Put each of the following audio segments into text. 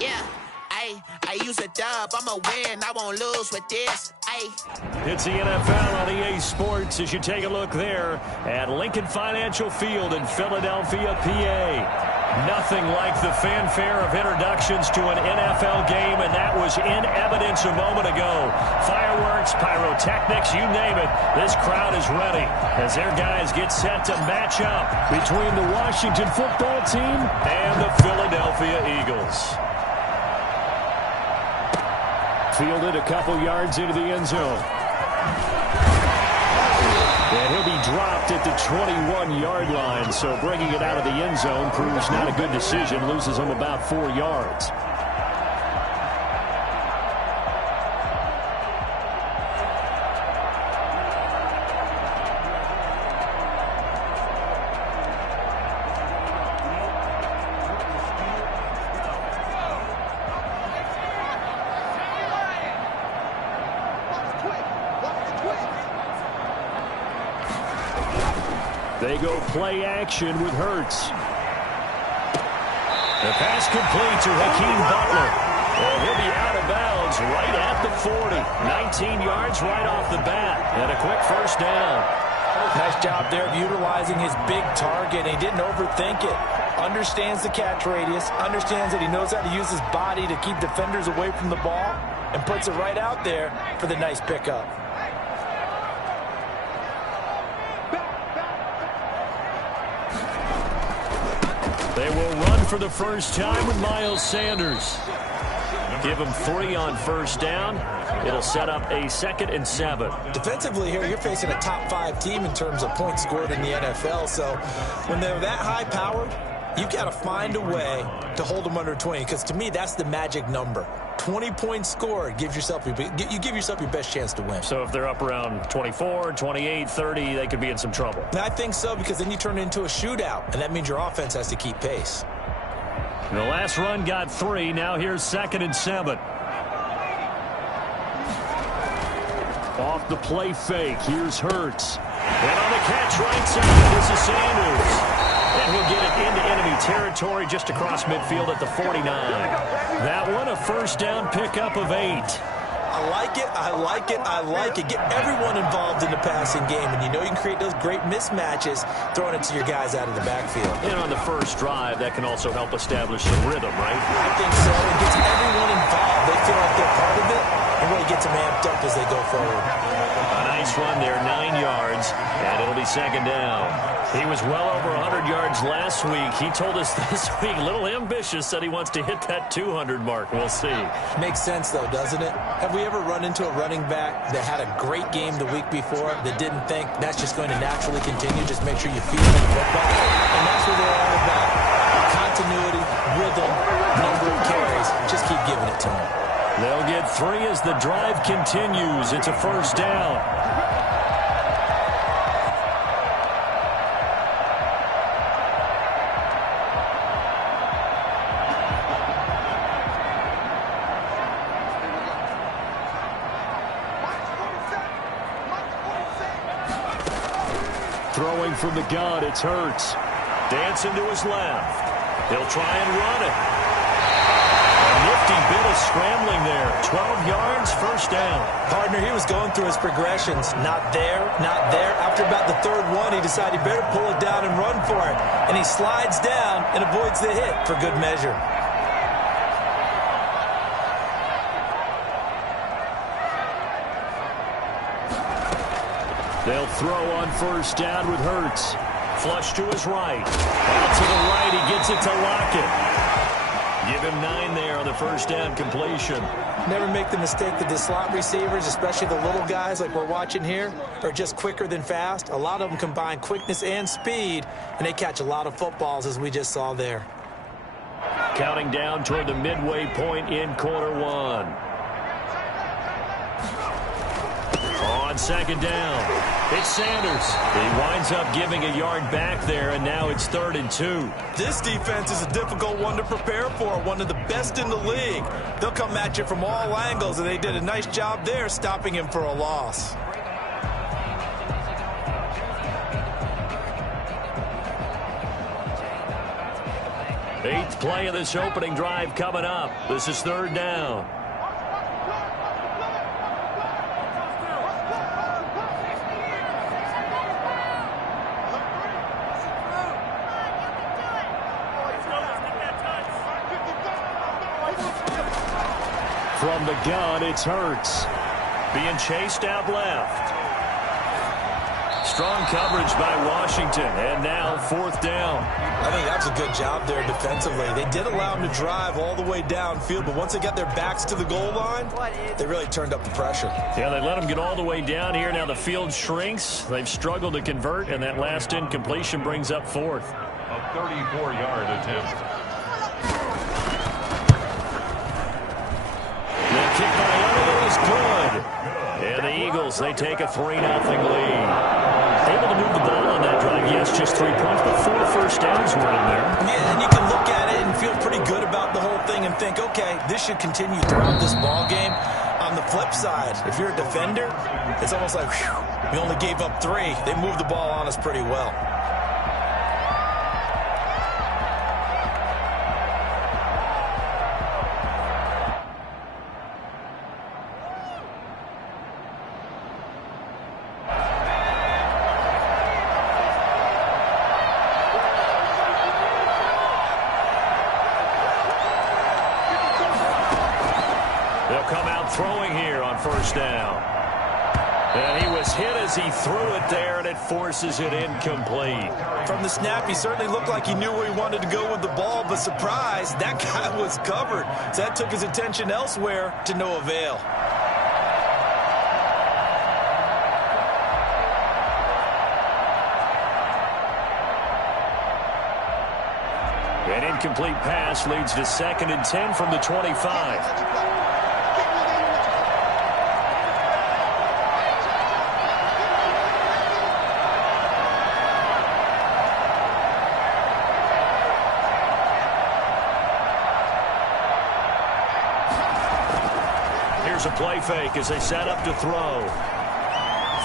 Yeah, I use a dub. I'ma win. I won't lose with this. It's the NFL on EA Sports as you take a look there at Lincoln Financial Field in Philadelphia, PA. Nothing like the fanfare of introductions to an NFL game, and that was in evidence a moment ago. Fireworks, pyrotechnics, you name it. This crowd is ready as their guys get set to match up between the Washington football team and the Philadelphia Eagles. Fielded a couple yards into the end zone. And he'll be dropped at the 21-yard line, so bringing it out of the end zone proves not a good decision, loses him about 4 yards. They go play action with Hurts. The pass complete to Hakeem Butler. And he'll be out of bounds right at the 40. 19 yards right off the bat. And a quick first down. Nice job there of utilizing his big target. He didn't overthink it. Understands the catch radius. Understands that he knows how to use his body to keep defenders away from the ball. And puts it right out there for the nice pickup. They will run for the first time with Miles Sanders. Give him 3 on first down. It'll set up a 2nd and 7. Defensively here, you're facing a top 5 team in terms of points scored in the NFL. So when they're that high-powered, you've got to find a way to hold them under 20. Because to me, that's the magic number. 20 points scored, you give yourself your best chance to win. So if they're up around 24, 28, 30, they could be in some trouble. And I think so, because then you turn it into a shootout, and that means your offense has to keep pace. The last run got 3. Now here's 2nd and 7. Off the play fake. Here's Hurts. And on the catch right side, this is Sanders. And he'll get it into enemy territory just across midfield at the 49. That one, a first down pickup of 8. I like it, I like it, I like it. Get everyone involved in the passing game, and you know you can create those great mismatches throwing it to your guys out of the backfield. And on the first drive, that can also help establish some rhythm, right? I think so. It gets everyone involved. They feel like they're part of it, and really gets them amped up as they go forward. A nice run there, 9 yards, and it'll be 2nd down. He was well over 100 yards last week. He told us this week, a little ambitious, said he wants to hit that 200 mark. We'll see. Makes sense, though, doesn't it? Have we ever run into a running back that had a great game the week before that didn't think that's just going to naturally continue? Just make sure you feed him the football. And that's what they're all about. Continuity, rhythm, number of carries. Just keep giving it to him. They'll get 3 as the drive continues. It's a first down. Throwing from the gun, it's Hurts. Dancing to his left. He'll try and run it. A nifty bit of scrambling there. 12 yards, first down. Partner, he was going through his progressions. Not there, not there. After about the 3rd one, he decided he better pull it down and run for it. And he slides down and avoids the hit for good measure. They'll throw on first down with Hurts. Flush to his right. Out to the right, he gets it to Lockett. Give him 9 there on the first down completion. Never make the mistake that the slot receivers, especially the little guys like we're watching here, are just quicker than fast. A lot of them combine quickness and speed, and they catch a lot of footballs, as we just saw there. Counting down toward the midway point in quarter 1. On 2nd down, it's Sanders. He winds up giving a yard back there, and now it's 3rd and 2. This defense is a difficult one to prepare for, one of the best in the league. They'll come at you from all angles, and they did a nice job there stopping him for a loss. Eighth play of this opening drive coming up. This is third down. From the gun, it's Hurts. Being chased out left. Strong coverage by Washington, and now fourth down. I think that's a good job there defensively. They did allow them to drive all the way downfield, but once they got their backs to the goal line, they really turned up the pressure. Yeah, they let them get all the way down here. Now the field shrinks. They've struggled to convert, and that last incompletion brings up fourth. A 34-yard attempt. The kick by Elliott is good. And the Eagles, they take a 3-0 lead. Able to move the ball on that drive. Yes, just 3 points, but 4 first downs were in there. Yeah, and you can look at it and feel pretty good about the whole thing and think, okay, this should continue throughout this ball game. On the flip side, if you're a defender, it's almost like, whew, we only gave up 3. They moved the ball on us pretty well. Throwing here on first down. And he was hit as he threw it there, and it forces it incomplete. From the snap, he certainly looked like he knew where he wanted to go with the ball, but surprise, that guy was covered. So that took his attention elsewhere to no avail. An incomplete pass leads to 2nd and 10 from the 25. A play fake as they set up to throw.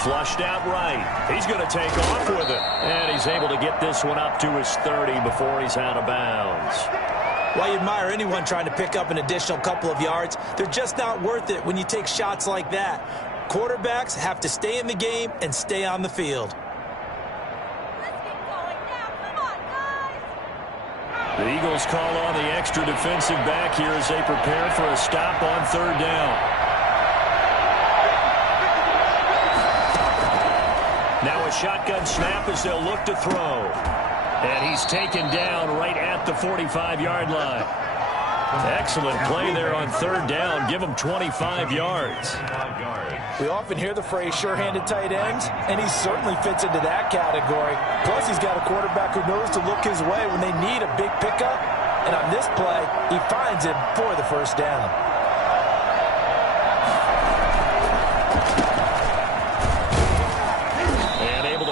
Flushed out right. He's going to take off with it. And he's able to get this one up to his 30 before he's out of bounds. While you admire anyone trying to pick up an additional couple of yards, they're just not worth it when you take shots like that. Quarterbacks have to stay in the game and stay on the field. The Eagles call on the extra defensive back here as they prepare for a stop on third down. Now a shotgun snap as they'll look to throw. And he's taken down right at the 45-yard line. Excellent play there on third down. Give him 25 yards. We often hear the phrase sure-handed tight ends, and he certainly fits into that category. Plus, he's got a quarterback who knows to look his way when they need a big pickup. And on this play, he finds him for the first down.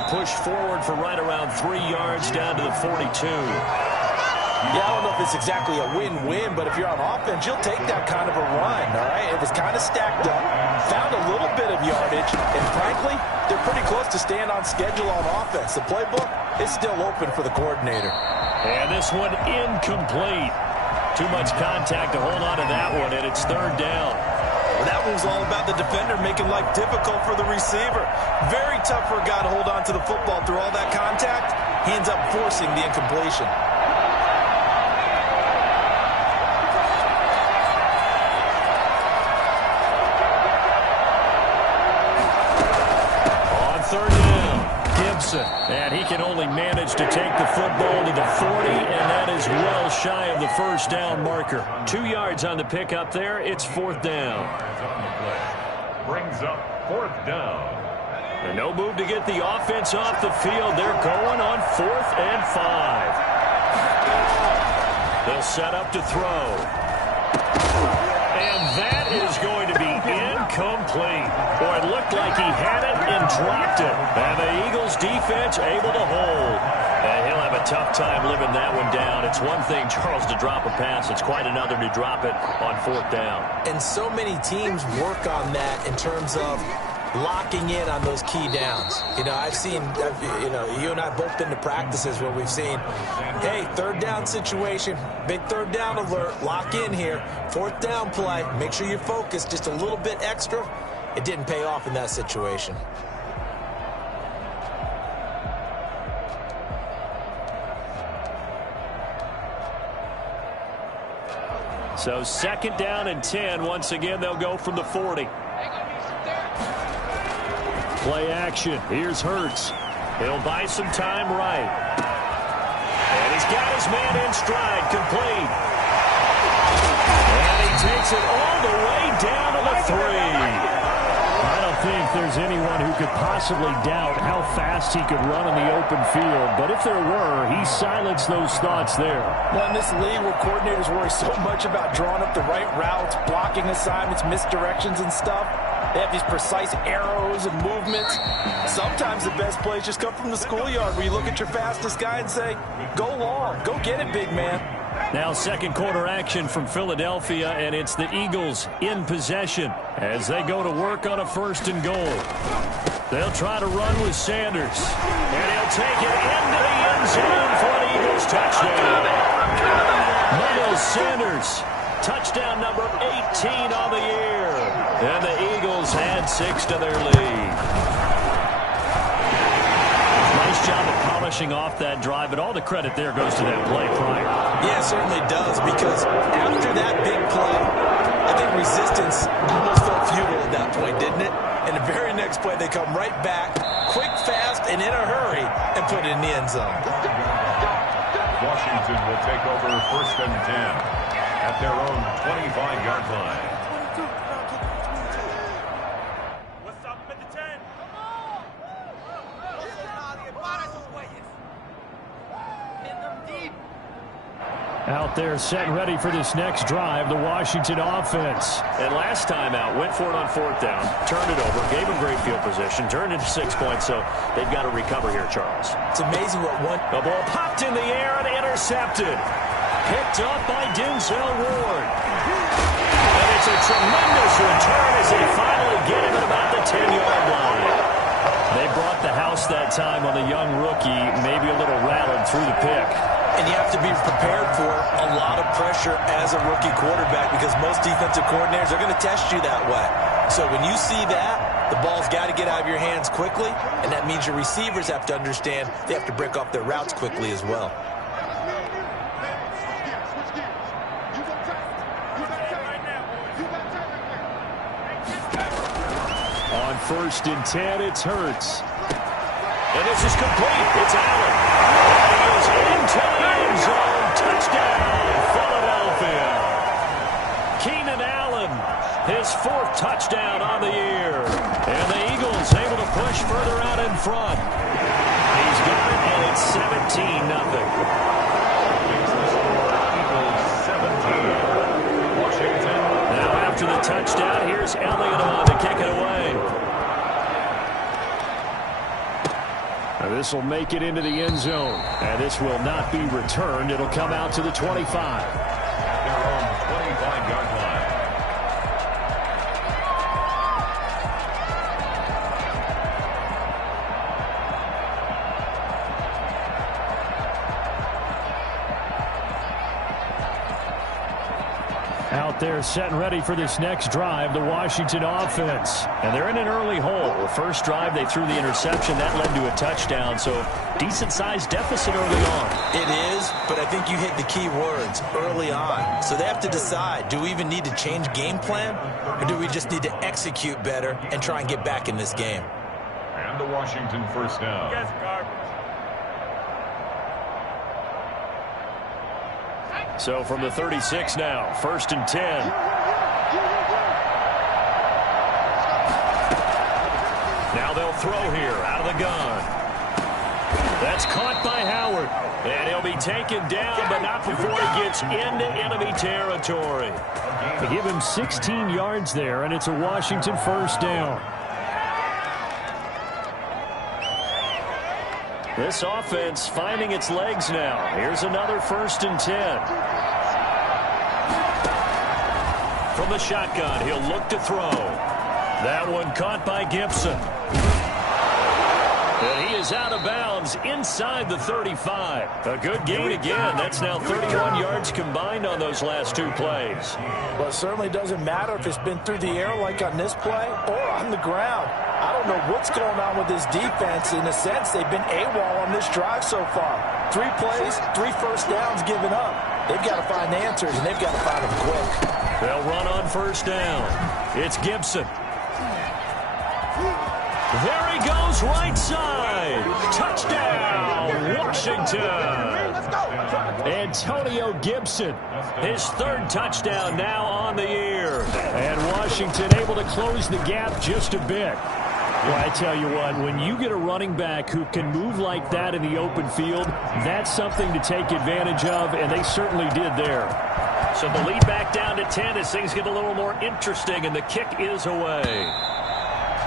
Push forward for right around 3 yards down to the 42. Yeah, I don't know if it's exactly a win-win, but if you're on offense, you'll take that kind of a run, all right? It was kind of stacked up, found a little bit of yardage, and frankly, they're pretty close to staying on schedule on offense. The playbook is still open for the coordinator. And this one incomplete. Too much contact to hold on to that one, and it's third down. Well, that one was all about the defender making life difficult for the receiver. Very tough for a guy to hold on to the football through all that contact. He ends up forcing the incompletion. On third down, Gibson. And he can only manage to take the football to the 40, and that is well shy of the first down marker. 2 yards on the pickup there. It's fourth down. Brings up fourth down. And no move to get the offense off the field. They're going on 4th and 5. They'll set up to throw. And that is going to be incomplete. Boy, it looked like he had it and dropped it. And the Eagles defense able to hold. And he'll have a tough time living that one down. It's one thing, Charles, to drop a pass. It's quite another to drop it on fourth down. And so many teams work on that in terms of locking in on those key downs. You know, you and I both been to practices where we've seen, hey, third down situation, big third down alert, lock in here, fourth down play, make sure you're focused just a little bit extra. It didn't pay off in that situation. So 2nd down and 10. Once again, they'll go from the 40. Play action. Here's Hurts. He'll buy some time right. And he's got his man in stride, complete. And he takes it all the way down to the 3. I don't think there's anyone who could possibly doubt how fast he could run in the open field. But if there were, he silenced those thoughts there. Well, in this league where coordinators worry so much about drawing up the right routes, blocking assignments, misdirections and stuff, they have these precise arrows and movements. Sometimes the best plays just come from the schoolyard where you look at your fastest guy and say, go long, go get it, big man. Now 2nd quarter action from Philadelphia, and it's the Eagles in possession as they go to work on a 1st and goal. They'll try to run with Sanders, and he'll take it into the end zone for an Eagles touchdown. Miles Sanders, touchdown number 18 on the year, and the Eagles add 6 to their lead. Nice job of polishing off that drive, but all the credit there goes to that play prior. Yeah, it certainly does, because after that big play, I think resistance almost felt futile at that point, didn't it? And the very next play, they come right back, quick, fast, and in a hurry, and put it in the end zone. Washington will take over 1st and 10 at their own 25-yard line. Out there set and ready for this next drive, the Washington offense. And last time out, went for it on 4th down, turned it over, gave them great field position, turned it to 6 points, so they've got to recover here, Charles. It's amazing what one... The ball popped in the air and intercepted. Picked up by Denzel Ward. And it's a tremendous return as they finally get him at about the 10-yard line. They brought the house that time on the young rookie, maybe a little rattled through the pick. And you have to be prepared for a lot of pressure as a rookie quarterback, because most defensive coordinators are going to test you that way. So when you see that, the ball's got to get out of your hands quickly, and that means your receivers have to understand they have to break off their routes quickly as well. On 1st and 10, it's Hurts. And this is complete. It's Allen. And he goes into the end zone. Touchdown, Philadelphia. Keenan Allen, his 4th touchdown on the year. And the Eagles able to push further out in front. He's got it, and it's 17-0. Eagles 17. Washington. Now after the touchdown, here's Elliott on to kick it away. This will make it into the end zone. And this will not be returned. It'll come out to the 25. At their own 25-yard line. Out there set and ready for this next drive, the Washington offense. And they're in an early hole. The first drive, they threw the interception. That led to a touchdown, so decent-sized deficit early on. It is, but I think you hit the key words, early on. So they have to decide, do we even need to change game plan, or do we just need to execute better and try and get back in this game? And the Washington 1st down. So from the 36 now, 1st and 10. Now they'll throw here out of the gun. That's caught by Howard. And he'll be taken down, but not before he gets into enemy territory. They give him 16 yards there, and it's a Washington 1st down. This offense finding its legs now. Here's another 1st and 10. From the shotgun, he'll look to throw. That one caught by Gibson. And he is out of bounds inside the 35. A good gain again. That's now 31 yards combined on those last two plays. Well, it certainly doesn't matter if it's been through the air like on this play or on the ground. I don't know what's going on with this defense. In a sense, they've been AWOL on this drive so far. 3 plays, 3 first downs given up. They've got to find answers, and they've got to find them quick. They'll run on first down. It's Gibson. There he goes, right side. Touchdown, Washington. Antonio Gibson. His 3rd touchdown now on the year. And Washington able to close the gap just a bit. Well, I tell you what, when you get a running back who can move like that in the open field, that's something to take advantage of, and they certainly did there. So the lead back down to 10 as things get a little more interesting, and the kick is away.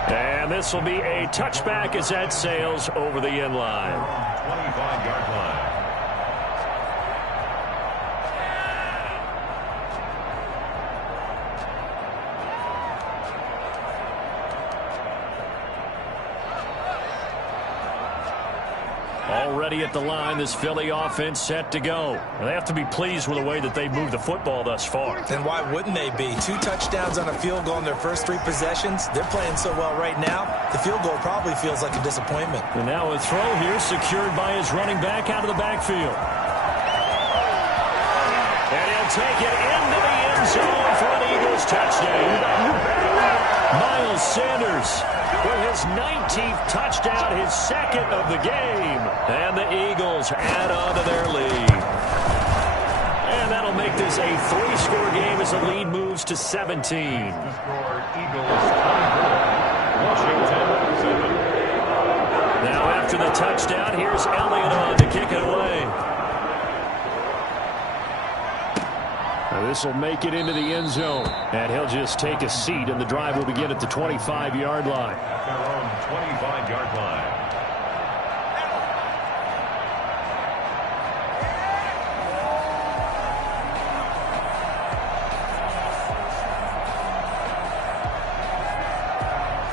And this will be a touchback as that sails over the end line. 25-yard line. Already at the line, this Philly offense set to go. And they have to be pleased with the way that they've moved the football thus far. And why wouldn't they be? 2 touchdowns on a field goal in their first 3 possessions. They're playing so well right now, the field goal probably feels like a disappointment. And now a throw here secured by his running back out of the backfield. And he'll take it into the end zone for an Eagles touchdown. Miles Sanders with his 19th touchdown, his 2nd of the game. And the Eagles add on to their lead. And that'll make this a 3-score game as the lead moves to 17. Score Eagles 24, Washington 7. Now after the touchdown, here's Elliott on to kick it away. This will make it into the end zone, and he'll just take a seat, and the drive will begin at the 25-yard line. At their own 25-yard line.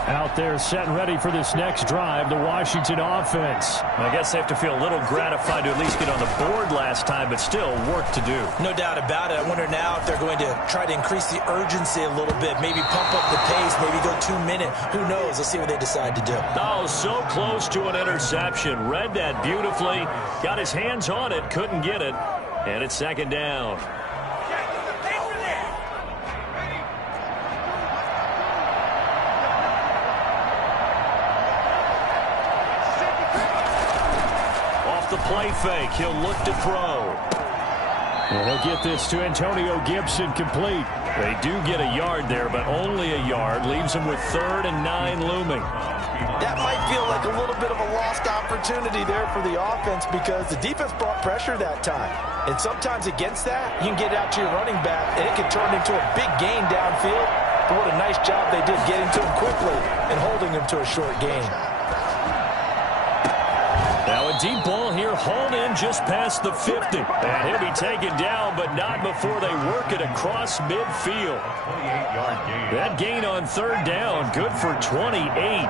Out there set and ready for this next drive, the Washington offense. I guess they have to feel a little gratified to at least get on the board last time, but still work to do. No doubt about it. I wonder now if they're going to try to increase the urgency a little bit, maybe pump up the pace, maybe go 2-minute. Who knows? Let's see what they decide to do. Oh, so close to an interception. Read that beautifully. Got his hands on it, couldn't get it. And it's 2nd down. The play fake. He'll look to throw. And he'll get this to Antonio Gibson complete. They do get a yard there, but only a yard. Leaves him with 3rd and 9 looming. That might feel like a little bit of a lost opportunity there for the offense because the defense brought pressure that time. And sometimes against that, you can get out to your running back, and it can turn into a big gain downfield. But what a nice job they did getting to him quickly and holding him to a short gain. Now a deep ball here, hauled in just past the 50. And he'll be taken down, but not before they work it across midfield. 28-yard gain. That gain on 3rd down, good for 28.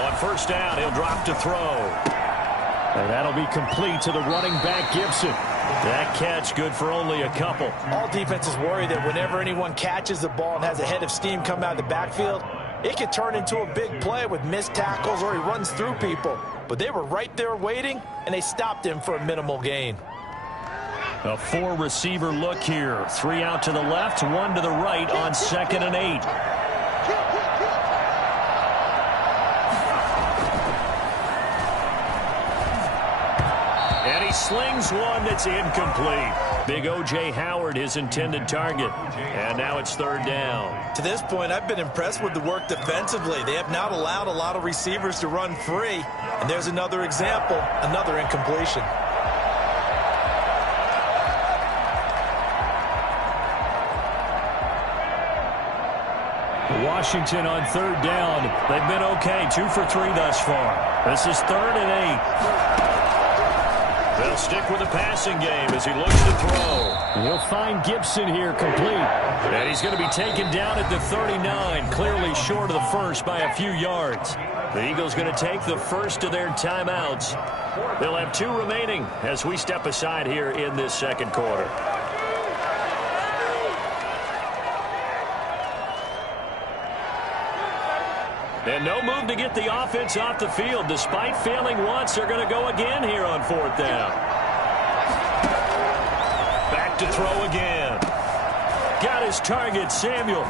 On 1st down, he'll drop to throw. And that'll be complete to the running back, Gibson. That catch good for only a couple. All defenses worry that whenever anyone catches the ball and has a head of steam come out of the backfield, it could turn into a big play with missed tackles or he runs through people. But they were right there waiting, and they stopped him for a minimal gain. A 4-receiver look here. 3 out to the left, 1 to the right on 2nd and 8. And he slings one that's incomplete. Big O.J. Howard, his intended target. And now it's 3rd down. To this point, I've been impressed with the work defensively. They have not allowed a lot of receivers to run free. And there's another example, another incompletion. Washington on 3rd down. They've been okay, 2 for 3 thus far. This is 3rd and 8. They'll stick with the passing game as he looks to throw. He'll find Gibson here complete. And he's going to be taken down at the 39, clearly short of the first by a few yards. The Eagles going to take the first of their timeouts. They'll have 2 remaining as we step aside here in this second quarter. And no move to get the offense off the field. Despite failing once, they're going to go again here on 4th down. Back to throw again. Got his target, Samuel.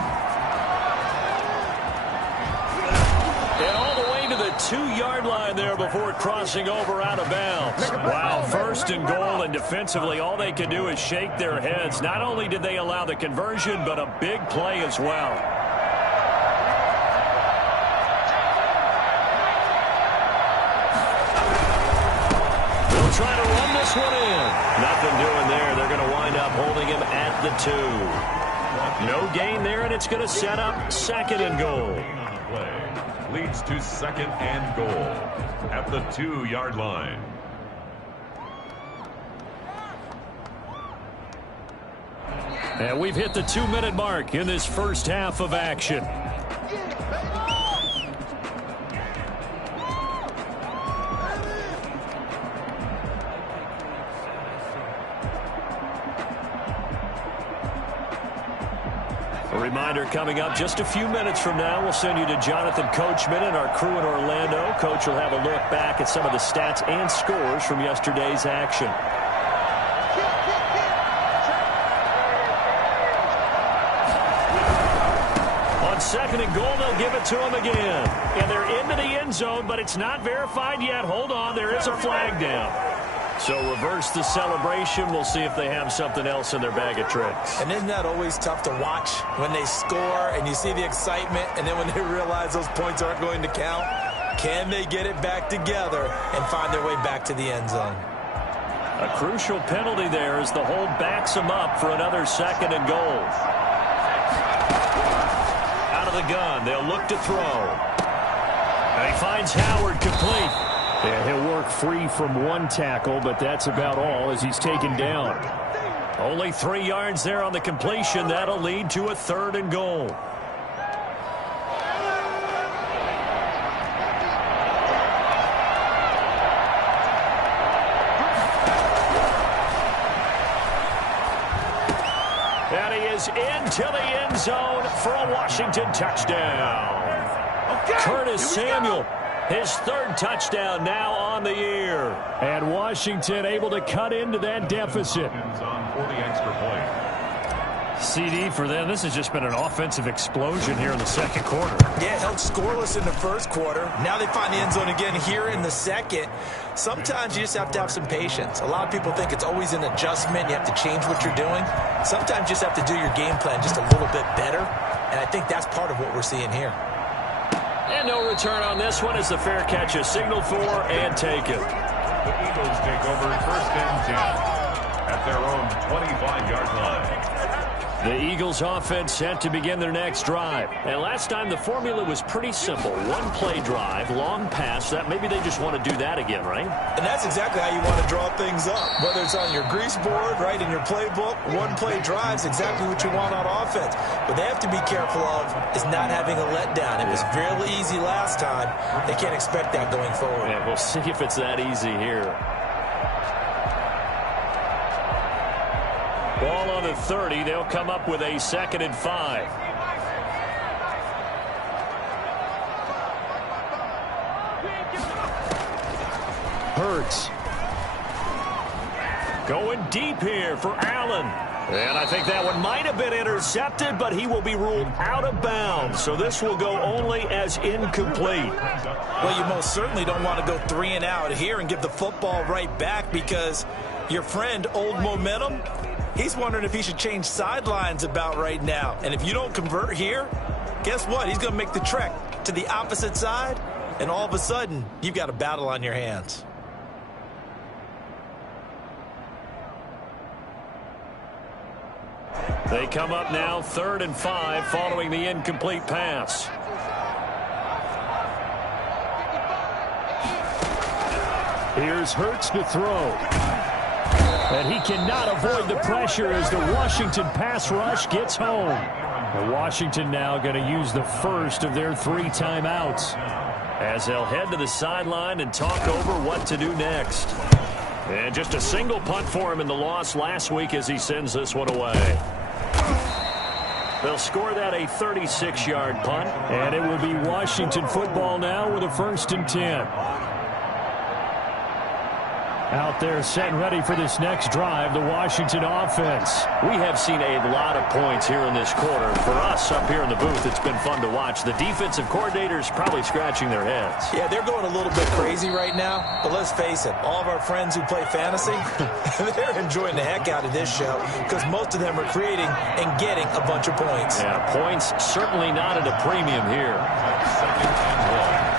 And all the way to the 2-yard line there before crossing over out of bounds. Wow, 1st and goal, and defensively all they can do is shake their heads. Not only did they allow the conversion, but a big play as well. Trying to run this one in. Nothing doing there. They're going to wind up holding him at the 2. No gain there, and it's going to set up 2nd and goal. Leads to 2nd and goal at the 2-yard line. And we've hit the 2-minute mark in this first half of action. Reminder coming up just a few minutes from now. We'll send you to Jonathan Coachman and our crew in Orlando. Coach will have a look back at some of the stats and scores from yesterday's action. On 2nd and goal, they'll give it to him again. And they're into the end zone, but it's not verified yet. Hold on, there is a flag down. So reverse the celebration. We'll see if they have something else in their bag of tricks. And isn't that always tough to watch when they score and you see the excitement, and then when they realize those points aren't going to count? Can they get it back together and find their way back to the end zone? A crucial penalty there as the hold backs them up for another 2nd and goal. Out of the gun, they'll look to throw. And he finds Howard complete. Yeah, he'll work free from 1 tackle, but that's about all as he's taken down. Only 3 yards there on the completion. That'll lead to a 3rd and goal. And he is into the end zone for a Washington touchdown. Curtis Samuel. His 3rd touchdown now on the year. And Washington able to cut into that deficit. For the extra point. CD for them. This has just been an offensive explosion here in the second quarter. Yeah, held scoreless in the first quarter. Now they find the end zone again here in the second. Sometimes you just have to have some patience. A lot of people think it's always an adjustment. You have to change what you're doing. Sometimes you just have to do your game plan just a little bit better. And I think that's part of what we're seeing here. And no return on this one as the fair catch is signaled for and taken. The Eagles take over 1st and 10 at their own 25-yard line. The Eagles offense set to begin their next drive. And last time the formula was pretty simple. 1-play drive, long pass. That maybe they just want to do that again, right? And that's exactly how you want to draw things up. Whether it's on your grease board, right, in your playbook, 1-play drive is exactly what you want on offense. What they have to be careful of is not having a letdown. It was fairly easy last time. They can't expect that going forward. Yeah, we'll see if it's that easy here. Ball on the 30. They'll come up with a 2nd and 5. Hurts. Going deep here for Allen. And I think that one might have been intercepted, but he will be ruled out of bounds. So this will go only as incomplete. Well, you most certainly don't want to go 3 and out here and give the football right back, because your friend, Old Momentum, he's wondering if he should change sidelines about right now. And if you don't convert here, guess what? He's going to make the trek to the opposite side, and all of a sudden, you've got a battle on your hands. They come up now 3rd and 5 following the incomplete pass. Here's Hurts to throw. And he cannot avoid the pressure as the Washington pass rush gets home. And Washington now going to use the first of their 3 timeouts, as they'll head to the sideline and talk over what to do next. And just a single punt for him in the loss last week as he sends this one away. They'll score that a 36-yard punt. And it will be Washington football now with a 1st and 10. Out there set and ready for this next drive, the Washington offense. We have seen a lot of points here in this quarter. For us up here in the booth, it's been fun to watch. The defensive coordinators probably scratching their heads. Yeah, they're going a little bit crazy right now. But let's face it, all of our friends who play fantasy, they're enjoying the heck out of this show because most of them are creating and getting a bunch of points. Yeah, points certainly not at a premium here. 2nd and 1.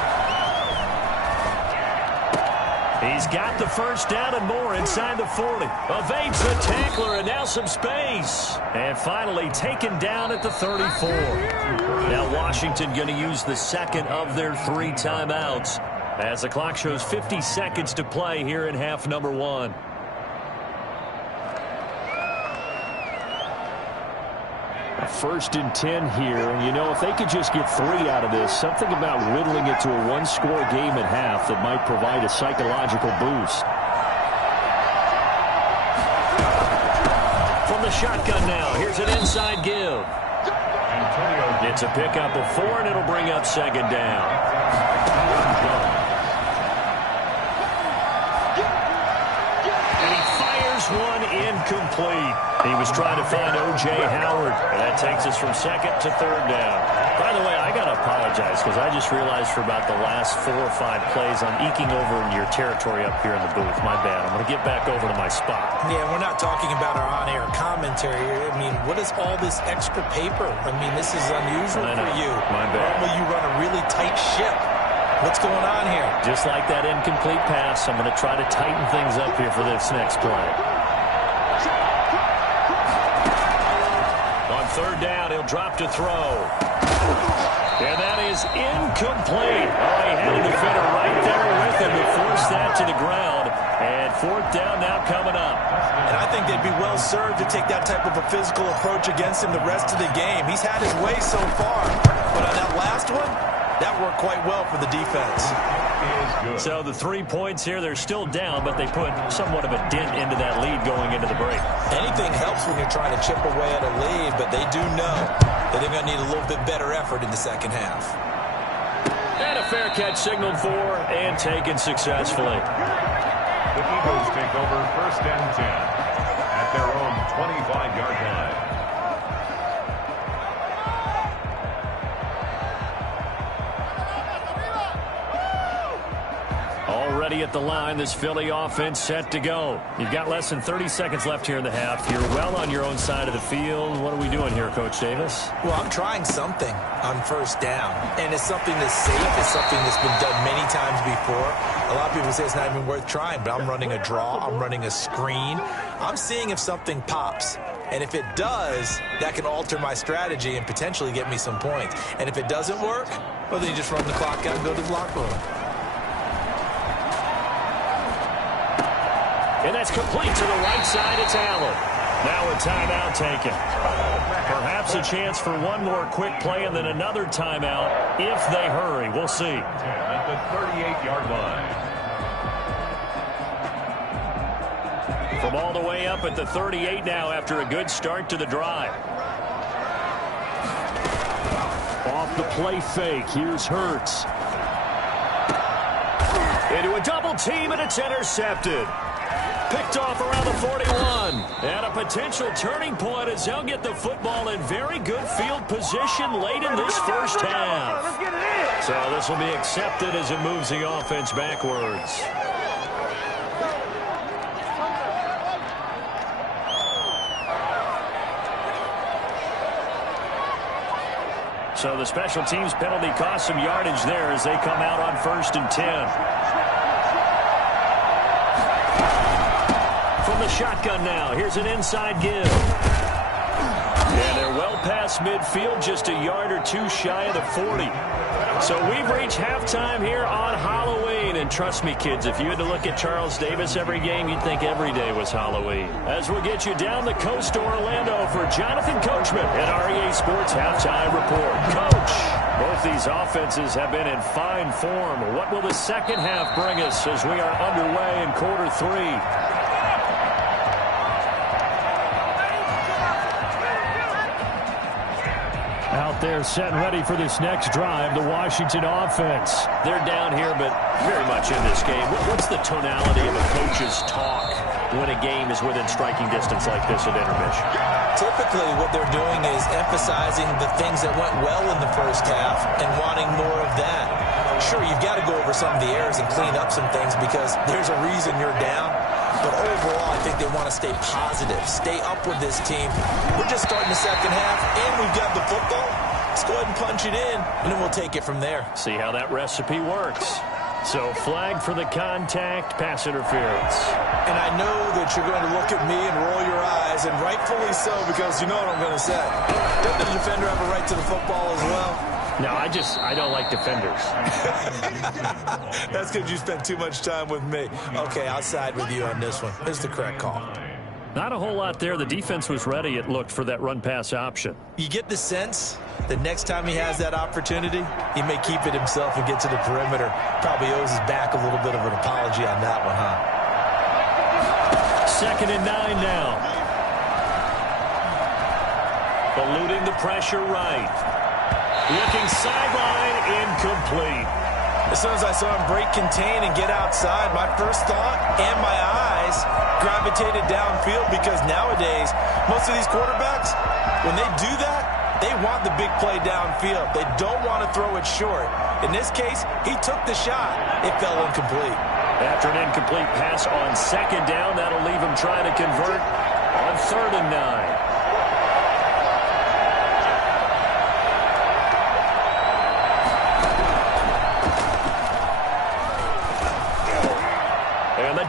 He's got the first down and more inside the 40. Evades the tackler and now some space. And finally taken down at the 34. Now Washington going to use the second of their 3 timeouts as the clock shows 50 seconds to play here in half number 1. A 1st and 10 here, and you know, if they could just get 3 out of this, something about whittling it to a 1-score game at half that might provide a psychological boost. From the shotgun now, here's an inside give. It's a pickup of 4, and it'll bring up 2nd down. And he fires one incomplete. He was trying to find O.J. Howard. And that takes us from 2nd to 3rd down. By the way, I got to apologize because I just realized for about the last 4 or 5 plays I'm eking over into your territory up here in the booth. My bad. I'm going to get back over to my spot. Yeah, we're not talking about our on-air commentary. I mean, what is all this extra paper? I mean, this is unusual for you. My bad. Normally you run a really tight ship. What's going on here? Just like that incomplete pass, I'm going to try to tighten things up here for this next play. On 3rd down, he'll drop to throw. And that is incomplete. Oh, he had a defender right there with him to force that to the ground. And 4th down now coming up. And I think they'd be well served to take that type of a physical approach against him the rest of the game. He's had his way so far. But on that last one, that worked quite well for the defense. So the 3 points here, they're still down, but they put somewhat of a dent into that lead going into the break. Anything helps when you're trying to chip away at a lead, but they do know that they're going to need a little bit better effort in the second half. And a fair catch signaled for and taken successfully. The Eagles take over 1st and 10 at their own 25-yard line. Already at the line, this Philly offense set to go. You've got less than 30 seconds left here in the half. You're well on your own side of the field. What are we doing here, Coach Davis? Well, I'm trying something on 1st down, and it's something that's safe. It's something that's been done many times before. A lot of people say it's not even worth trying, but I'm running a draw. I'm running a screen. I'm seeing if something pops. And if it does, that can alter my strategy and potentially get me some points. And if it doesn't work, well, then you just run the clock out and go to the locker room. And that's complete to the right side. It's Allen. Now a timeout taken. Perhaps a chance for one more quick play and then another timeout if they hurry. We'll see. At the 38-yard line. From all the way up at the 38 now after a good start to the drive. Off the play fake, here's Hurts. Into a double team, and it's intercepted. Picked off around the 41. And a potential turning point as they'll get the football in very good field position late in this first half. So this will be accepted as it moves the offense backwards. So the special teams penalty cost some yardage there as they come out on 1st and 10. From the shotgun now, here's an inside give. And they're well past midfield, just a yard or two shy of the 40. So we've reached halftime here on Halloween and trust me, kids, if you had to look at Charles Davis every game, you'd think every day was Halloween. As we'll get you down the coast to Orlando for Jonathan Coachman at REA Sports Halftime Report. Coach, both these offenses have been in fine form. What will the second half bring us as we are underway in quarter 3? Out there set and ready for this next drive, the Washington offense. They're down here, but very much in this game. What's the tonality of a coach's talk when a game is within striking distance like this at intermission? Typically, what they're doing is emphasizing the things that went well in the first half and wanting more of that. Sure, you've got to go over some of the errors and clean up some things because there's a reason you're down. But overall, I think they want to stay positive, stay up with this team. We're just starting the second half, and we've got the football. Let's go ahead and punch it in, and then we'll take it from there. See how that recipe works. So flag for the contact, pass interference. And I know that you're going to look at me and roll your eyes, and rightfully so, because you know what I'm going to say. Doesn't the defender have a right to the football as well? No, I don't like defenders. That's because you spent too much time with me. Okay, I'll side with you on this one. It's the correct call. Not a whole lot there. The defense was ready, it looked, for that run-pass option. You get the sense that next time he has that opportunity, he may keep it himself and get to the perimeter. Probably owes his back a little bit of an apology on that one, huh? 2nd and 9 now. Eluding the pressure right. Looking sideline, incomplete. As soon as I saw him break contain and get outside, my first thought and my eyes gravitated downfield because nowadays, most of these quarterbacks, when they do that, they want the big play downfield. They don't want to throw it short. In this case, he took the shot. It fell incomplete. After an incomplete pass on 2nd down, that'll leave him trying to convert on 3rd and 9.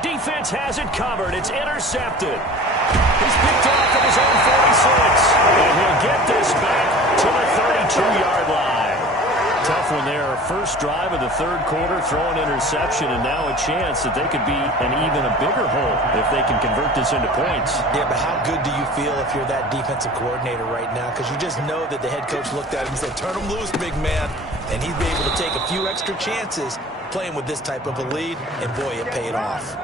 Defense has it covered. It's intercepted. He's picked off at his own 46. And he'll get this back to the 32-yard line. Tough one there. First drive of the 3rd quarter, throw an interception, and now a chance that they could be an even a bigger hole if they can convert this into points. Yeah, but how good do you feel if you're that defensive coordinator right now? Because you just know that the head coach looked at him and said, turn him loose, big man. And he'd be able to take a few extra chances playing with this type of a lead, and boy, it paid off.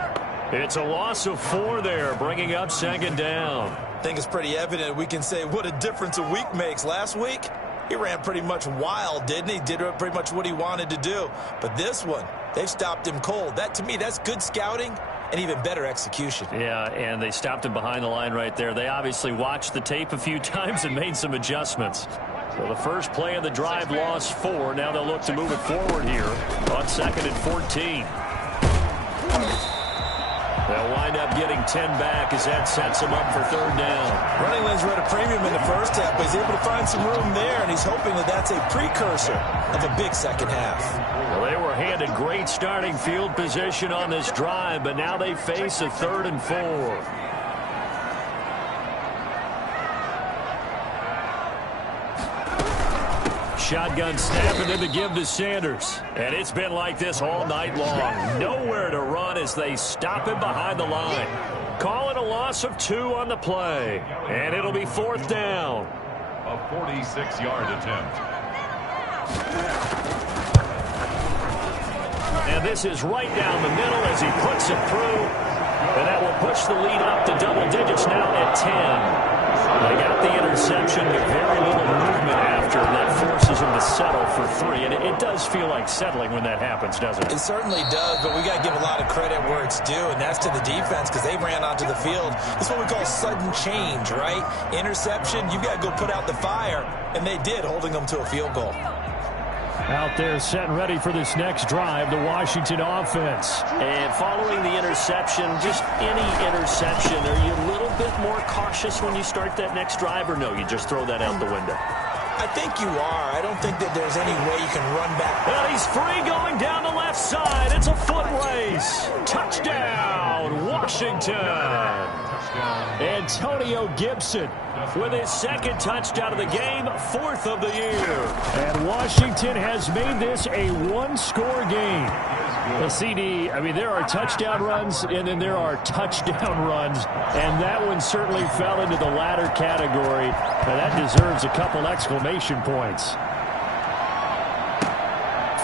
It's a loss of 4 there, bringing up 2nd down. I think it's pretty evident we can say what a difference a week makes. Last week, he ran pretty much wild, didn't he? Did pretty much what he wanted to do. But this one, they've stopped him cold. That, to me, that's good scouting and even better execution. Yeah, and they stopped him behind the line right there. They obviously watched the tape a few times and made some adjustments. So the first play of the drive lost 4. Now they'll look to move it forward here on 2nd and 14. They'll wind up getting 10 back as that sets them up for 3rd down. Running lanes were at a premium in the first half, but he's able to find some room there, and he's hoping that that's a precursor of a big second half. Well, they were handed great starting field position on this drive, but now they face a 3rd and 4. Shotgun snap and then the give to Sanders. And it's been like this all night long. Nowhere to run as they stop him behind the line. Call it a loss of 2 on the play. And it'll be 4th down. A 46-yard attempt. And this is right down the middle as he puts it through. And that will push the lead up to double digits now at 10. They got the interception, but very little movement after, and that forces them to settle for 3. And it does feel like settling when that happens, doesn't it? It certainly does, but we got to give a lot of credit where it's due, and that's to the defense because they ran onto the field. It's what we call sudden change, right? Interception, you got to go put out the fire, and they did, holding them to a field goal. Out there set and ready for this next drive, the Washington offense. And following the interception, just any interception, are you a little bit more cautious when you start that next drive, or no, you just throw that out the window? I think you are. I don't think that there's any way you can run back. And he's free going down the left side. It's a foot race. Touchdown, Washington. Antonio Gibson with his 2nd touchdown of the game, 4th of the year. And Washington has made this a 1-score game. Well, CD, I mean, there are touchdown runs, and then there are touchdown runs, and that one certainly fell into the latter category, and that deserves a couple exclamation points.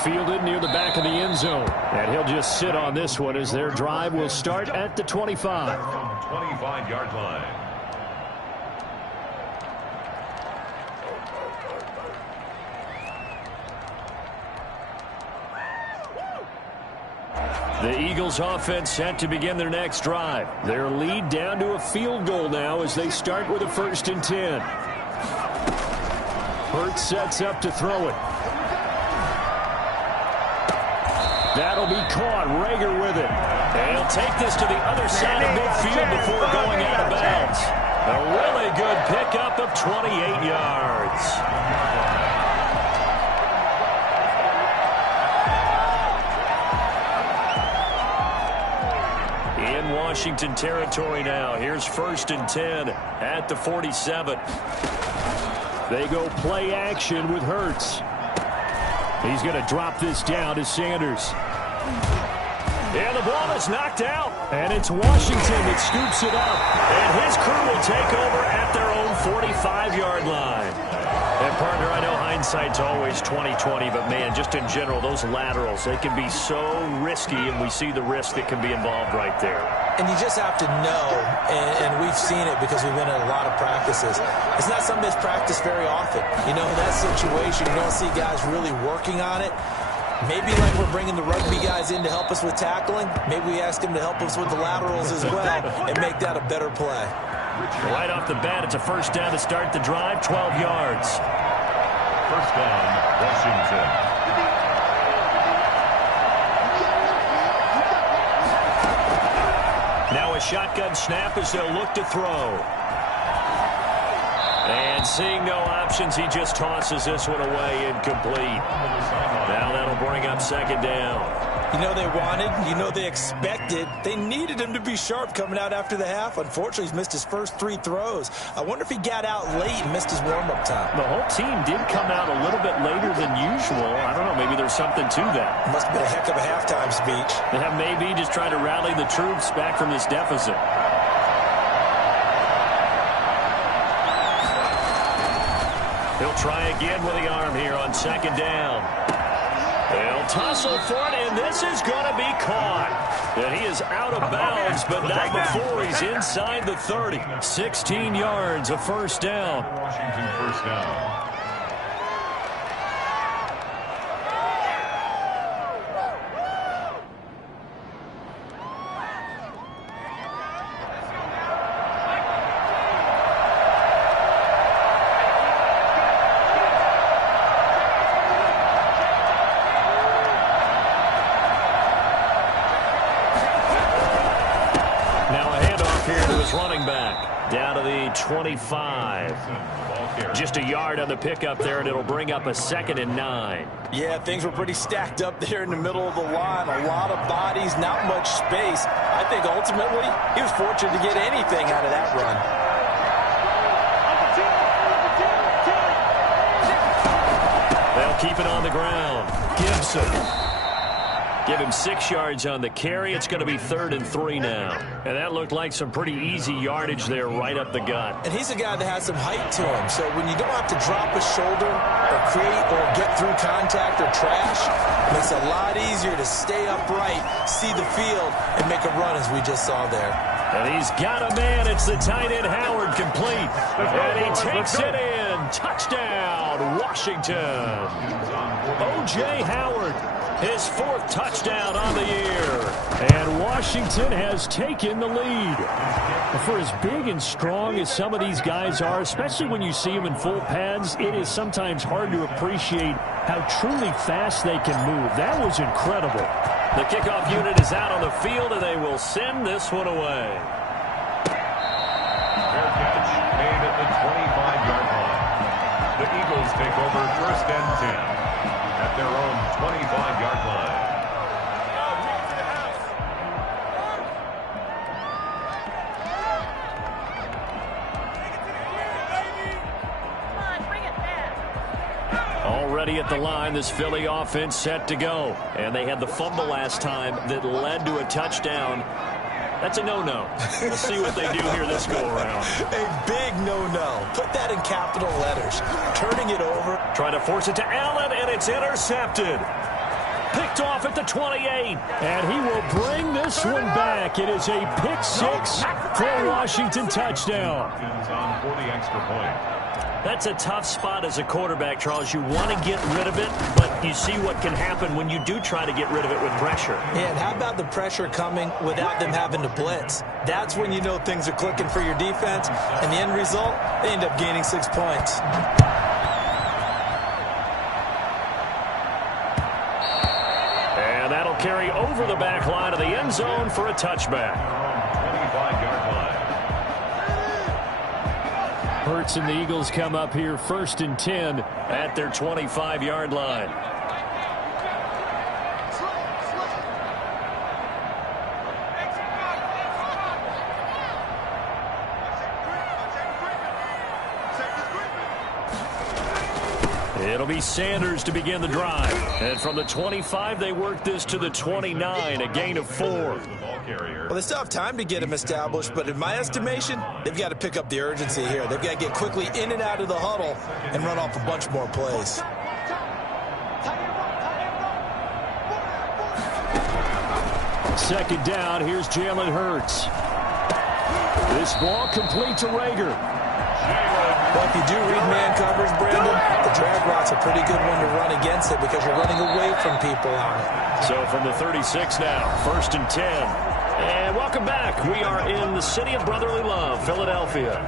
Fielded near the back of the end zone, and he'll just sit on this one as their drive will start at the 25. 25-yard line. The Eagles offense set to begin their next drive. Their lead down to a field goal now as they start with a 1st and 10. Hurts sets up to throw it. That'll be caught. Rager with it. And he'll take this to the other side of midfield before going out of bounds. A really good pickup of 28 yards. In Washington territory now. Here's 1st and 10 at the 47. They go play action with Hurts. He's going to drop this down to Sanders. And the ball is knocked out. And it's Washington that scoops it up. And his crew will take over at their own 45-yard line. And, partner, I know hindsight's always 20/20, but, man, just in general, those laterals, they can be so risky, and we see the risk that can be involved right there. And you just have to know, and we've seen it because we've been at a lot of practices. It's not something that's practiced very often. You know, in that situation, you don't see guys really working on it. Maybe like we're bringing the rugby guys in to help us with tackling. Maybe we ask them to help us with the laterals as well and make that a better play. Right off the bat, it's a 1st down to start the drive, 12 yards. 1st down, Washington. Now a shotgun snap as they'll look to throw. And seeing no options, he just tosses this one away incomplete. Now that'll bring up 2nd down. You know they wanted, you know they expected. They needed him to be sharp coming out after the half. Unfortunately, he's missed his first 3 throws. I wonder if he got out late and missed his warm-up time. The whole team did come out a little bit later than usual. I don't know, maybe there's something to that. Must have been a heck of a halftime speech. Yeah, maybe just trying to rally the troops back from this deficit. He'll try again with the arm here on 2nd down. They'll tussle for it, and this is going to be caught. And he is out of bounds, but not before he's inside the 30. 16 yards, a 1st down. Washington 1st down. Running back down to the 25. Just a yard on the pickup there, and it'll bring up a 2nd and 9. Yeah, things were pretty stacked up there in the middle of the line. A lot of bodies, not much space. I think ultimately he was fortunate to get anything out of that run. They'll keep it on the ground. Gibson. Give him 6 yards on the carry. It's going to be 3rd and 3 now. And that looked like some pretty easy yardage there right up the gut. And he's a guy that has some height to him. So when you don't have to drop a shoulder or create or get through contact or trash, it makes it a lot easier to stay upright, see the field, and make a run as we just saw there. And he's got a man. It's the tight end Howard complete. And he takes it in. Touchdown, Washington. O.J. Howard. His 4th touchdown on the year. And Washington has taken the lead. For as big and strong as some of these guys are, especially when you see them in full pads, it is sometimes hard to appreciate how truly fast they can move. That was incredible. The kickoff unit is out on the field, and they will send this one away. Fair catch made at the 25-yard line. The Eagles take over 1st and 10. At their own 25-yard line. ready at the line. This Philly offense set to go. And they had the fumble last time that led to a touchdown. That's a no-no. We'll see what they do here this go-around. A big no-no. Put that in capital letters. Turning it over. Trying to force it to Allen, and it's intercepted. Picked off at the 28. And he will bring this one back. It is a pick six for a Washington touchdown. On for the extra point. That's a tough spot as a quarterback, Charles. You want to get rid of it, but you see what can happen when you do try to get rid of it with pressure. Yeah, and how about the pressure coming without them having to blitz? That's when you know things are clicking for your defense, and the end result, they end up gaining 6 points. And that'll carry over the back line of the end zone for a touchback. 25-yard line. Hurts and the Eagles come up here 1st and 10 at their 25-yard line. It'll be Sanders to begin the drive. And from the 25, they work this to the 29, a gain of 4. Well, they still have time to get him established, but in my estimation, they've got to pick up the urgency here. They've got to get quickly in and out of the huddle and run off a bunch more plays. Second down, here's Jalen Hurts. This ball complete to Rager. Well, if you do read man covers, Brandon, the drag route's a pretty good one to run against it because you're running away from people on it. So from the 36 now, 1st and 10. And welcome back. We are in the city of brotherly love, Philadelphia.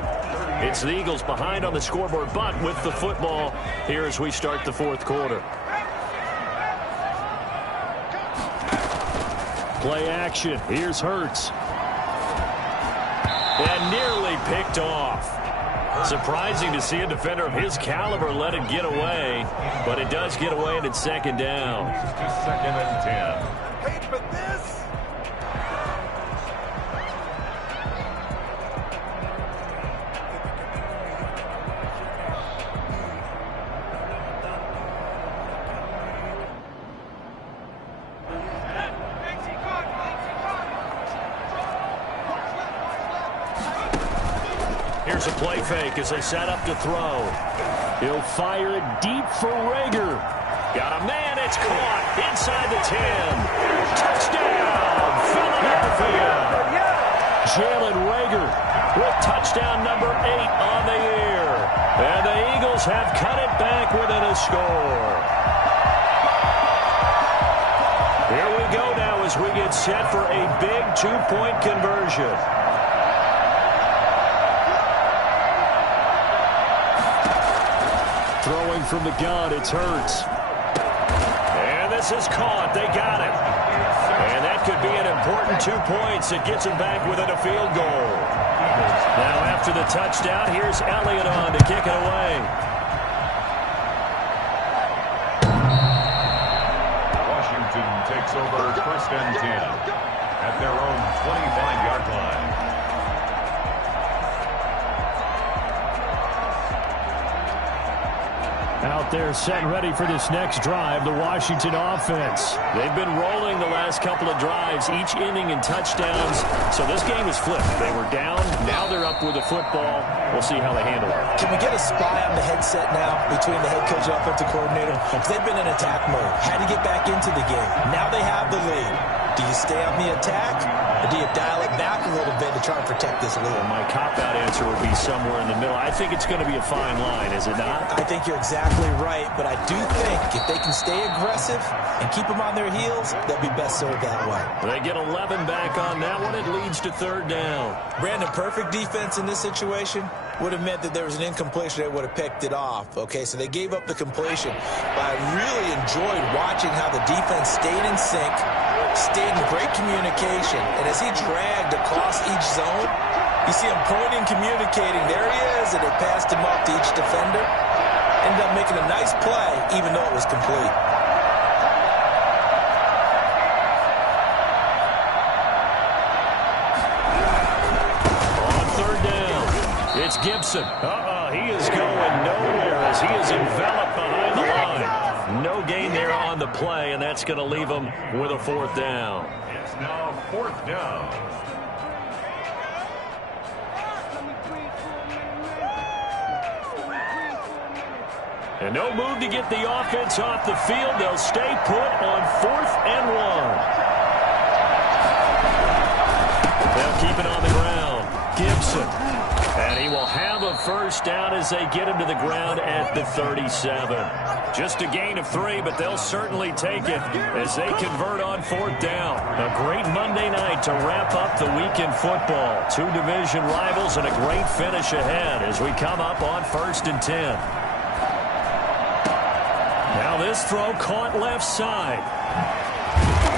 It's the Eagles behind on the scoreboard, but with the football here as we start the 4th quarter. Play action. Here's Hurts. And nearly picked off. Surprising to see a defender of his caliber let it get away, but it does get away and it's 2nd down. Just 2nd and 10. Paid for this. Here's a play fake as they set up to throw. He'll fire it deep for Rager. Got a man, it's caught inside the 10. Touchdown, Philadelphia. Jalen Rager With touchdown number 8 on the year. And the Eagles have cut it back within a score. Here we go now as we get set for a big 2-point conversion. Throwing from the gun, it's Hurts. And this is caught. They got it. And that could be an important 2 points. It gets them back within a field goal. Now after the touchdown, here's Elliott on to kick it away. Washington takes over 1st and 10 at their own 25-yard line. Out there set and ready for this next drive, the Washington offense. They've been rolling the last couple of drives, each inning in touchdowns. So this game is flipped. They were down. Now they're up with the football. We'll see how they handle it. Can we get a spy on the headset now between the head coach and offensive coordinator? Because they've been in attack mode. Had to get back into the game. Now they have the lead. Do you stay on the attack, or do you dial it back a little bit to try and protect this lead? My cop-out answer would be somewhere in the middle. I think it's going to be a fine line, is it not? I think you're exactly right, but I do think if they can stay aggressive and keep them on their heels, they'll be best served that way. They get 11 back on that one. It leads to 3rd down. Brandon, perfect defense in this situation would have meant that there was an incompletion that would have picked it off. Okay, so they gave up the completion. But I really enjoyed watching how the defense stayed in sync, stayed in great communication. And as he dragged across each zone, you see him pointing, communicating. There he is, and they passed him off to each defender. Ended up making a nice play, even though it was complete. It's Gibson. He is going nowhere as he is enveloped behind the line. gain there on the play, and that's going to leave them with a 4th down. It's now 4th down. And no move to get the offense off the field. They'll stay put on 4th and 1. They'll keep it on the ground. Gibson. And he will have a 1st down as they get him to the ground at the 37. Just a gain of 3, but they'll certainly take it as they convert on 4th down. A great Monday night to wrap up the week in football. 2 division rivals and a great finish ahead as we come up on 1st and 10. Now this throw caught left side.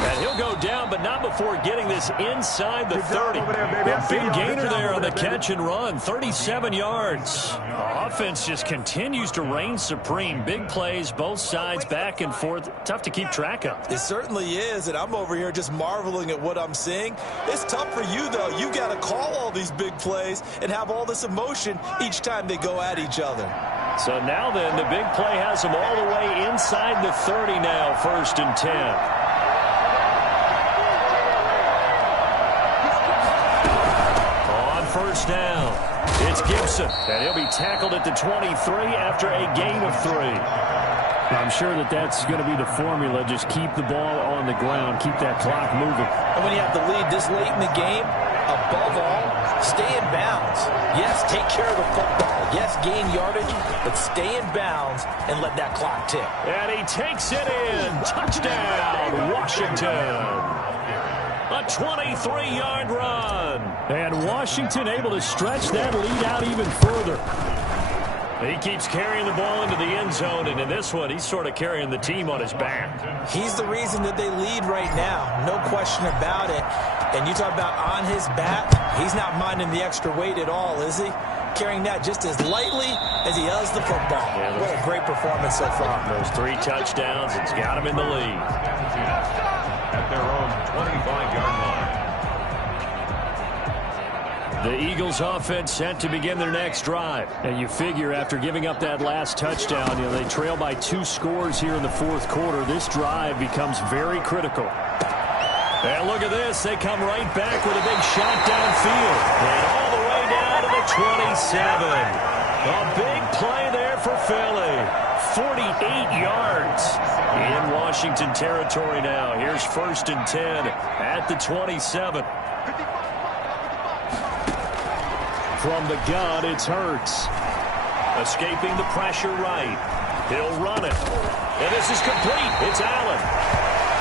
And he'll go down, but not before getting this inside the 30. A big gainer there on the catch and run, 37 yards. Offense just continues to reign supreme. Big plays, both sides, back and forth. Tough to keep track of. It certainly is, and I'm over here just marveling at what I'm seeing. It's tough for you, though. You got to call all these big plays and have all this emotion each time they go at each other. So now then, the big play has them all the way inside the 30 now, 1st and 10. On 1st down, it's Gibson, and he'll be tackled at the 23 after a gain of 3. I'm sure that's going to be the formula. Just keep the ball on the ground, keep that clock moving. And when you have the lead this late in the game, above all, stay in bounds. Yes, take care of the football. Yes, gain yardage, but stay in bounds and let that clock tick. And he takes it in. Touchdown, Washington. A 23-yard run. And Washington able to stretch that lead out even further. He keeps carrying the ball into the end zone, and in this one, he's sort of carrying the team on his back. He's the reason that they lead right now. No question about it. And you talk about on his back, he's not minding the extra weight at all, is he? Carrying that just as lightly as he does the football. Yeah, what a great performance so far. Those 3 touchdowns, it's got him in the lead. At their own 25-yard line. The Eagles offense set to begin their next drive. And you figure after giving up that last touchdown, they trail by 2 scores here in the 4th quarter. This drive becomes very critical. And look at this. They come right back with a big shot downfield. And all the way down to the 27. A big play there for Philly. 48 yards in Washington territory now. Here's 1st and 10 at the 27. From the gun, it's Hurts. Escaping the pressure right. He'll run it. And this is complete. It's Allen.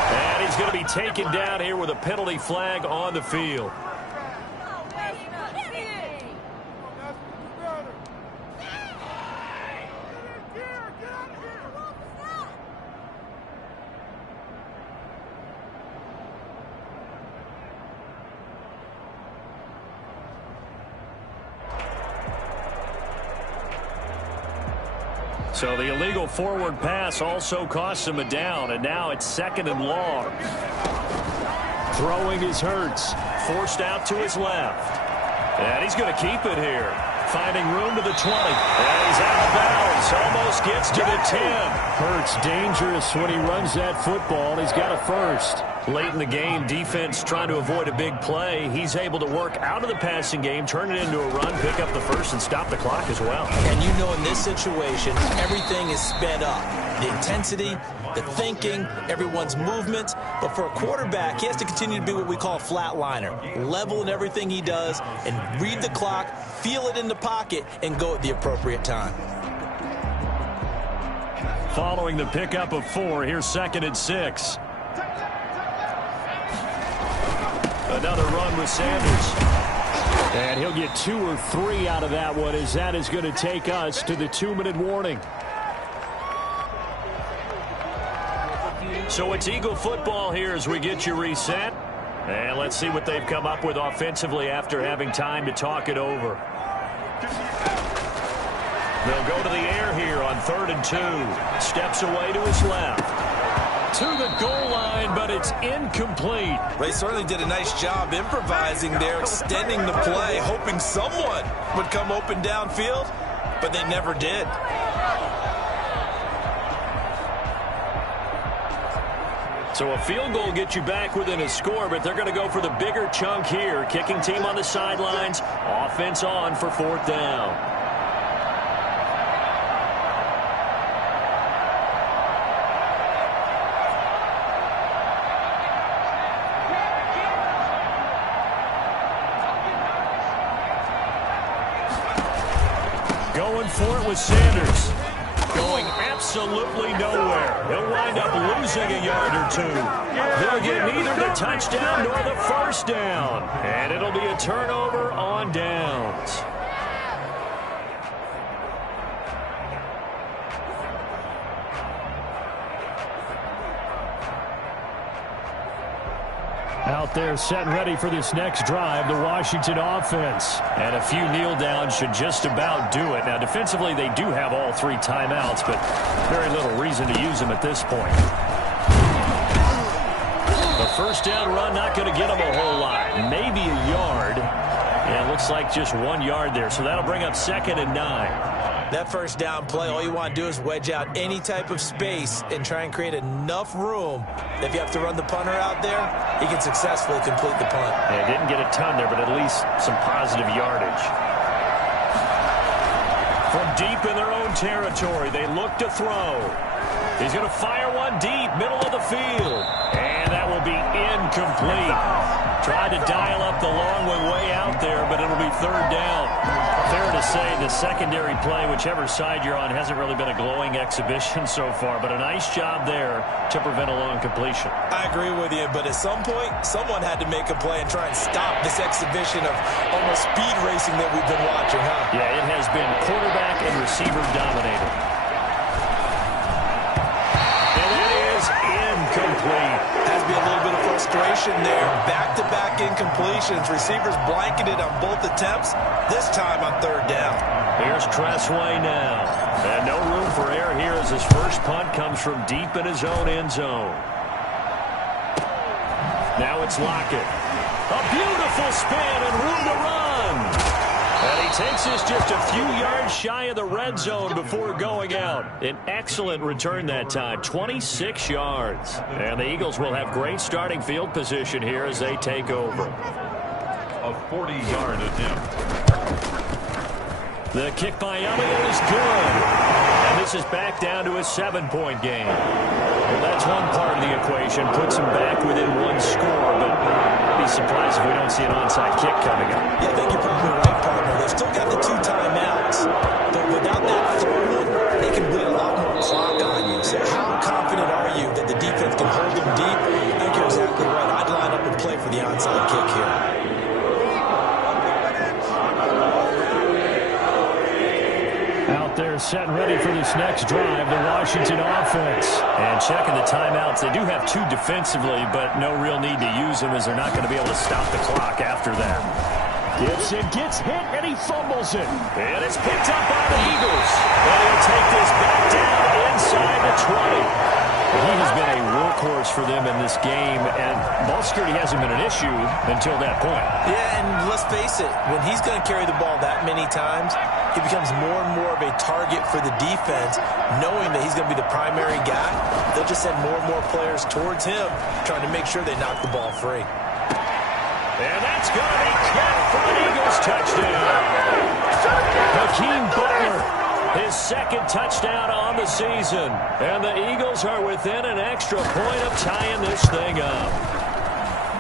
And he's going to be taken down here with a penalty flag on the field. So the illegal forward pass also costs him a down, and now it's 2nd and long. Throwing is Hurts. Forced out to his left. And he's going to keep it here. Finding room to the 20. And he's out of bounds. Almost gets to the 10. Hurts dangerous when he runs that football. He's got a 1st. Late in the game, defense trying to avoid a big play. He's able to work out of the passing game, turn it into a run, pick up the 1st, and stop the clock as well. And you know in this situation, everything is sped up. The intensity, the thinking, everyone's movement. But for a quarterback, he has to continue to be what we call a flatliner. Level in everything he does and read the clock, feel it in the pocket, and go at the appropriate time. Following the pickup of 4, here's 2nd and 6. Another run with Sanders. And he'll get 2 or 3 out of that one, as that is going to take us to the 2-minute warning. So it's Eagle football here as we get you reset. And let's see what they've come up with offensively after having time to talk it over. They'll go to the air here on 3rd and 2. Steps away to his left. To the goal line, but it's incomplete. They certainly did a nice job improvising there, extending the play, hoping someone would come open downfield, but they never did. So a field goal gets you back within a score, but they're going to go for the bigger chunk here. Kicking team on the sidelines. Offense on for 4th down. Going for it with Sanders. Going absolutely nowhere. He'll wind up losing a yard or two. They'll get neither the touchdown nor the first down. And it'll be a turnover on downs. Out there set and ready for this next drive, the Washington offense. And a few kneel downs should just about do it. Now, defensively, they do have all 3 timeouts, but very little reason to use them at this point. The first down run not going to get them a whole lot. Maybe a yard. And it looks like just 1 yard there, so that'll bring up 2nd and 9. That first down play, all you want to do is wedge out any type of space and try and create enough room. If you have to run the punter out there, he can successfully complete the punt. Yeah, didn't get a ton there, but at least some positive yardage. From deep in their own territory, they look to throw. He's going to fire one deep, middle of the field. And that will be incomplete. Tried to dial up the long one way out there, but it'll be 3rd down. Fair to say the secondary play, whichever side you're on, hasn't really been a glowing exhibition so far, but a nice job there to prevent a long completion. I agree with you, but at some point, someone had to make a play and try and stop this exhibition of almost speed racing that we've been watching, huh? Yeah, it has been quarterback and receiver dominated. And that is incomplete. Has to be a little bit of frustration there. Back-to-back incompletions. Receivers blanketed on both attempts, this time on 3rd down. Here's Tressway now. And no room for error here as his first punt comes from deep in his own end zone. Now it's Lockett. A beautiful spin and room to run. And he takes this just a few yards shy of the red zone before going out. An excellent return that time, 26 yards. And the Eagles will have great starting field position here as they take over. A 40-yard attempt. The kick by Elliott is good. And this is back down to a 7-point game. Well, that's one part of the equation. Puts them back within 1 score, but I'd be surprised if we don't see an onside kick coming up. Yeah, I think you're probably right, partner. They've still got the 2 timeouts, but without that 3rd one, they can bleed a lot more clock on you. So how confident are you that the defense can hold them deep? I think you're exactly right. I'd line up and play for the onside kick here. Out there set and ready for this next drive, the Washington offense. And checking the timeouts, they do have 2 defensively, but no real need to use them as they're not going to be able to stop the clock after that. Gibson gets hit and he fumbles it. And it's picked up by the Eagles. And he'll take this back down inside the 20. He has been a workhorse for them in this game, and ball security hasn't been an issue until that point. Yeah, and let's face it, when he's going to carry the ball that many times, he becomes more and more of a target for the defense, knowing that he's going to be the primary guy. They'll just send more and more players towards him, trying to make sure they knock the ball free. And that's going to be caught for an Eagles touchdown. Hakeem Butler, his 2nd touchdown on the season. And the Eagles are within an extra point of tying this thing up.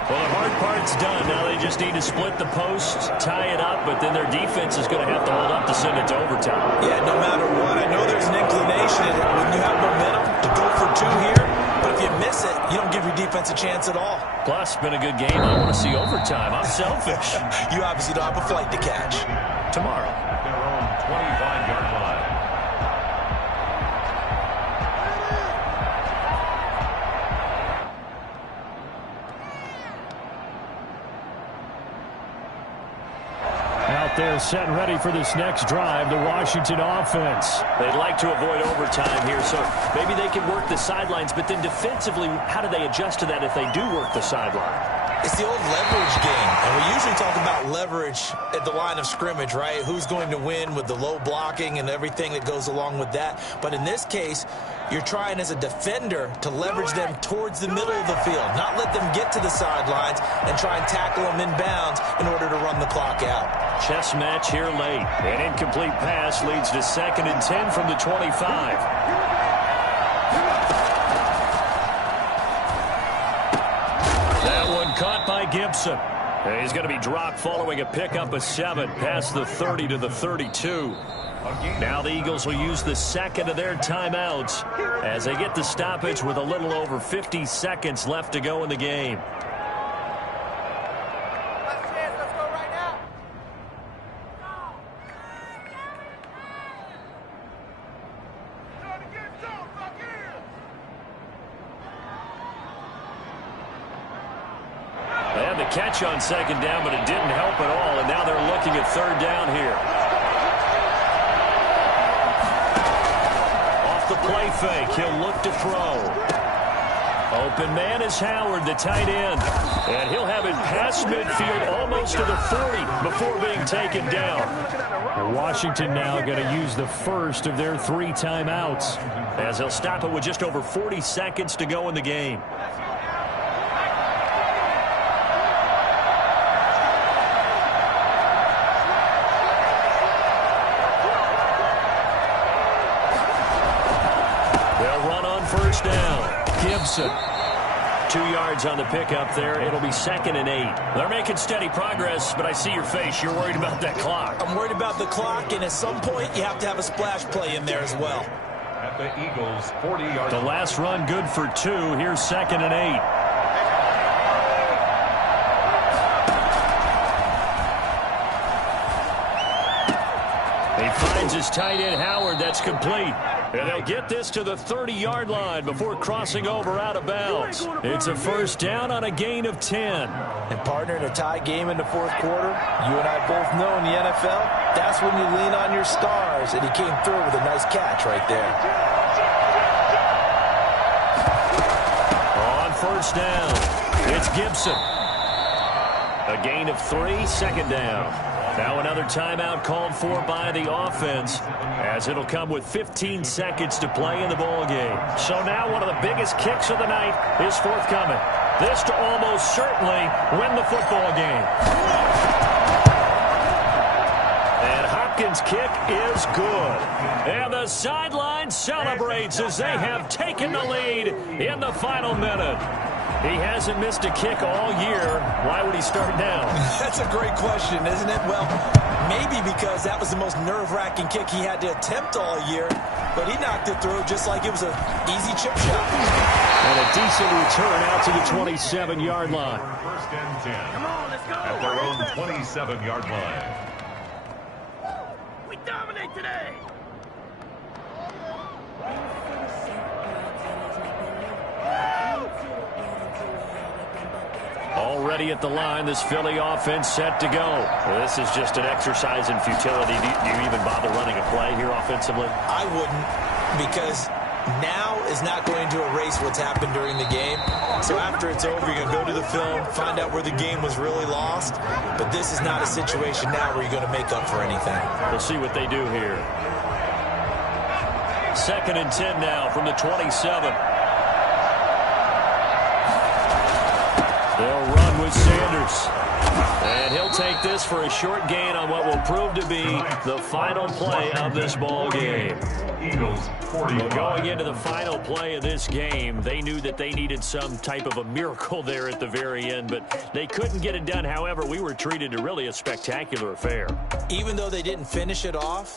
Well, the hard part's done. Now they just need to split the posts, tie it up, but then their defense is going to have to hold up to send it to overtime. Yeah, no matter what, I know there's an inclination when you have momentum to go for 2 here, but if you miss it, you don't give your defense a chance at all. Plus, it's been a good game. I want to see overtime. I'm selfish. You obviously don't have a flight to catch. Tomorrow. At their own 25-yard line. They're set and ready for this next drive, the Washington offense. They'd like to avoid overtime here, so maybe they can work the sidelines, but then defensively, how do they adjust to that if they do work the sideline? It's the old leverage game, and we usually talk about leverage at the line of scrimmage, right? Who's going to win with the low blocking and everything that goes along with that. But in this case, you're trying as a defender to leverage them towards the middle of the field, not let them get to the sidelines and try and tackle them inbounds in order to run the clock out. Chess match here late. An incomplete pass leads to 2nd and 10 from the 25. That one caught by Gibson. He's going to be dropped following a pickup of 7 past the 30 to the 32. Now the Eagles will use the second of their timeouts as they get the stoppage with a little over 50 seconds left to go in the game. They had the catch on 2nd down, but it didn't help at all, and now they're looking at 3rd down here. The play fake. He'll look to throw. Open man is Howard, the tight end. And he'll have it past midfield almost to the 40 before being taken down. And Washington now going to use the first of their 3 timeouts, as they'll stop it with just over 40 seconds to go in the game. First down. Gibson. 2 yards on the pickup there. It'll be 2nd and 8. They're making steady progress, but I see your face. You're worried about that clock. I'm worried about the clock, and at some point you have to have a splash play in there as well. At the Eagles' 40-yard The last run good for 2. Here's 2nd and 8. He finds his tight end, Howard. That's complete. And they'll get this to the 30-yard line before crossing over out of bounds. It's a first down on a gain of 10. And partner, in a tie game in the 4th quarter, you and I both know in the NFL, that's when you lean on your stars. And he came through with a nice catch right there. On first down, it's Gibson. A gain of 3, 2nd down. Now another timeout called for by the offense, as it'll come with 15 seconds to play in the ball game. So now one of the biggest kicks of the night is forthcoming. This to almost certainly win the football game. And Hopkins' kick is good. And the sideline celebrates as they have taken the lead in the final minute. He hasn't missed a kick all year. Why would he start now? That's a great question, isn't it? Well, maybe because that was the most nerve-wracking kick he had to attempt all year, but he knocked it through just like it was an easy chip shot. And a decent return out to the 27-yard line. First and 10. Come on, let's go. At their own 27-yard line. We dominate today. Already at the line, this Philly offense set to go. Well, this is just an exercise in futility. Do you even bother running a play here offensively? I wouldn't, because now is not going to erase what's happened during the game. So after it's over, you're going to go to the film, find out where the game was really lost. But this is not a situation now where you're going to make up for anything. We'll see what they do here. 2nd and 10 now from the 27. They'll run with Sanders. And he'll take this for a short gain on what will prove to be the final play of this ball game. Eagles 45. Going into the final play of this game, they knew that they needed some type of a miracle there at the very end, but they couldn't get it done. However, we were treated to really a spectacular affair. Even though they didn't finish it off,